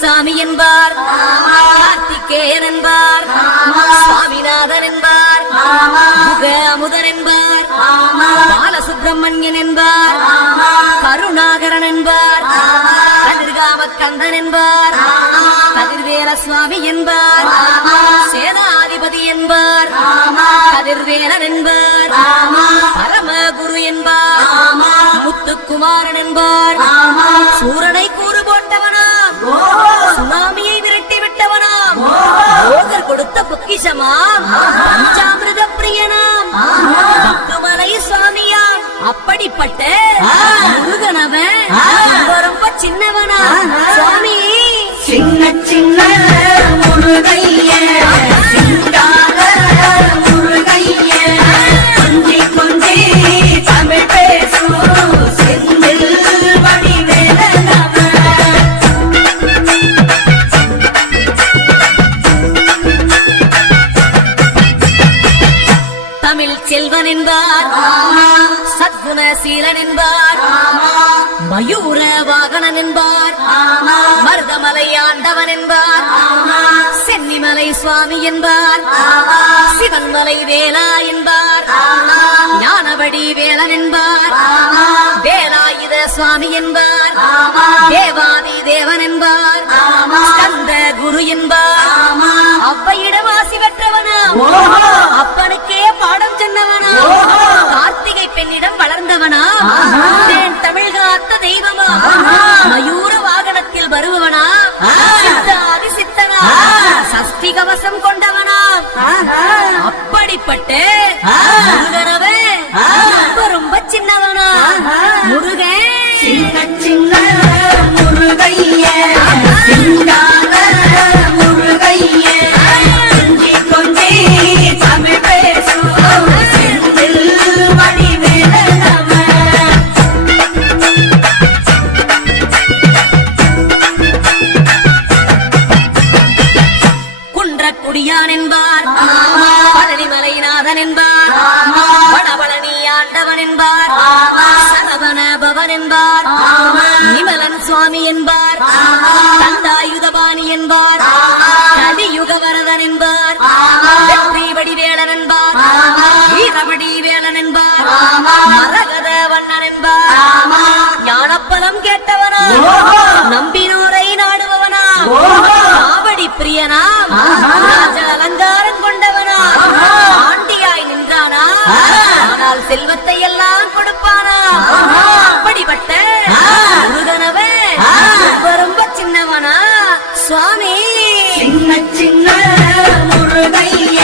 சாமி என்பார், கார்த்திகேயன் என்பார், சுவாமிநாதன் என்பார், முக அமுதன் என்பார், பாலசுப்பிரமணியன் என்பார், கருணாகரன் என்பார், கதிர்காம கந்தன் என்பார், கதிர்வேல சுவாமி என்பார், சேனாதிபதி என்பார், கதிர்வேலன் என்பார், பரமகுரு என்பார், முத்துக்குமாரன் என்பார், சூரனை கூறு போட்டவனா, சுனாமியை விரட்டி விட்டவனாம், போகர் கொடுத்த பொக்கிஷமாம், பஞ்சாமிருத பிரியனாம், பக்துமலை சுவாமியாம். அப்படிப்பட்ட முருகனவன் ரொம்ப சின்னவனா சுவாமி, சின்ன சின்ன முருகைய சிங்கார முருகைய, கொஞ்சி கொஞ்சி தமிழ் பேசும் செந்தில் செல்வன் என்பார், சத்குணசீலன் என்பார், மயூர வாகனன் என்பார், மருதமலை ஆண்டவன் என்பார், சென்னிமலை சுவாமி என்பார், சிவன்மலை வேலா என்பார், ஞானவடி வேலன் என்பார், வேலாயுத சுவாமி என்பார், தேவாதி தேவன் என்பார், ஸ்கந்த குரு என்பார், அப்பையிடவாசி பெற்றவனா, அப்பனுக்கே பாடம் சொன்னவனா, கார்த்திகை பெண்ணிடம் வளர்ந்தவனா, தமிழ் காத்த தெய்வமா, மயூர வாகனத்தில் வருபவனா, சித்தாதி சித்தனா, சஷ்டி கவசம் கொண்டவனா, அப்படிப்பட்ட முருகனவன் ரொம்ப சின்னவனா, முருகன் சின்ன சின்ன முருகைய சிங்கார முருகைய, கொஞ்சி கொஞ்சி தமிழ் பேசும் செந்தில் வடிவேலனவ. குன்றக்குடியான் என்பார், பழனிமலைநாதன் என்பார், வடபழனி ஆண்டவன் என்பார், சரவண பவன் என்பார், நிமலன் சுவாமி என்பார், தந்தாயுதபாணி என்பார், கலியுக வரதன் என்பார், வெற்றி வடிவேலன் என்பார், வீரவடி வேலன் என்பார், மரகத வண்ணன் என்பார், ஞானப்பலம் கேட்டவனா, நம்பினோரை நாடுபவனா, காவடி பிரியனாம், ராஜ அலங்காரம் கொண்டவனா, ஆண்டியாய் நின்றானா, ஆனால் செல்வத்தை எல்லாம் கொடுப்பானா, அப்படிப்பட்ட முருகனவன் ரொம்ப சின்னவனா சுவாமி, சின்ன சின்ன முருகைய